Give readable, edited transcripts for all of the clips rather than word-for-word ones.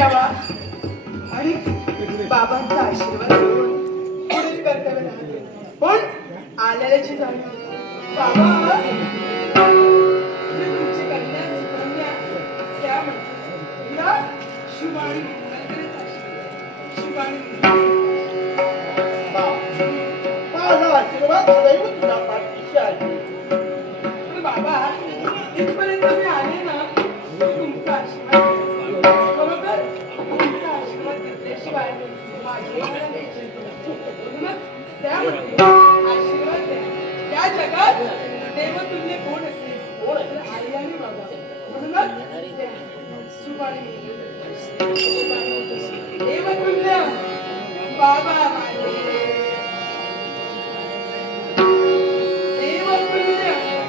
द्यावा आणि बाबांचा आशीर्वाद घेऊन पुढील कर्तव्य राहते. पण आल्याची जाणीव बाबा तुमची कन्या सुकन्या त्या म्हणतात शुभाणी शुभाणी माझा आशीर्वाद सदैव तुझ्या पाठीशी आहे. पण बाबा इथपर्यंत मी आले ना तुमचा आशीर्वाद बरोबर तुमचा आशीर्वाद घेतल्याशिवाय माझी मग त्यामध्ये आशीर्वाद द्या. या जगात देवतुल्य कोण असेल? कोण आई आणि बाबा. म्हणूनच सुपारी देवतुल्य बाबा देवतुल्य बाबा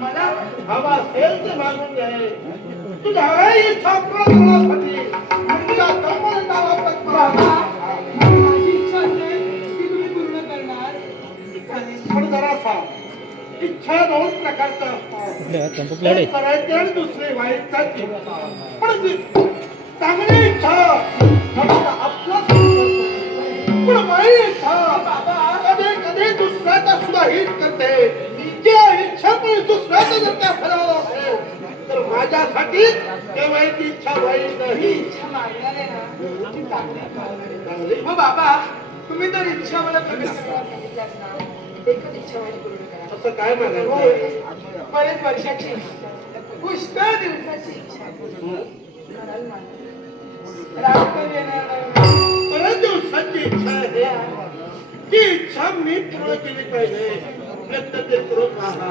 मला हवा असेल ते मागून घे. तुझ्या इच्छा पूर्ण करण्यासाठी तुझ्या कर्माला नावाप्रत माझी इच्छा असेल ती तुम्ही पूर्ण करणार. पण जरा सांग, इच्छा दोन प्रकारच्या असतात, एक करायची आणि दुसरी वाईट करायची. पण चांगली इच्छा आपलंच पण वाईट इच्छा बाबा कधी कधी दुसऱ्याचा सुद्धा हित करते. जी इच्छा पण दुसऱ्याचा जर त्या फरावर असेल तर माझ्यासाठी तेव्हा ती इच्छा वाईट नाही. इच्छा मागणारे ना ती चांगली. हो बाबा तुम्ही तर इच्छा मला प्रकट करायला सांगितल्यात ना, एकच इच्छा माझी पूर्ण करा. असं काय म्हणायचं? बरेच वर्षाची पुष्कळ दिवसाची इच्छा कराल ना. रामकर येणार नाही. बऱ्याच दिवसाची इच्छा आहे. ती इच्छा मी पूर्ण केली पाहिजे. प्रयत्न ते करून पहा.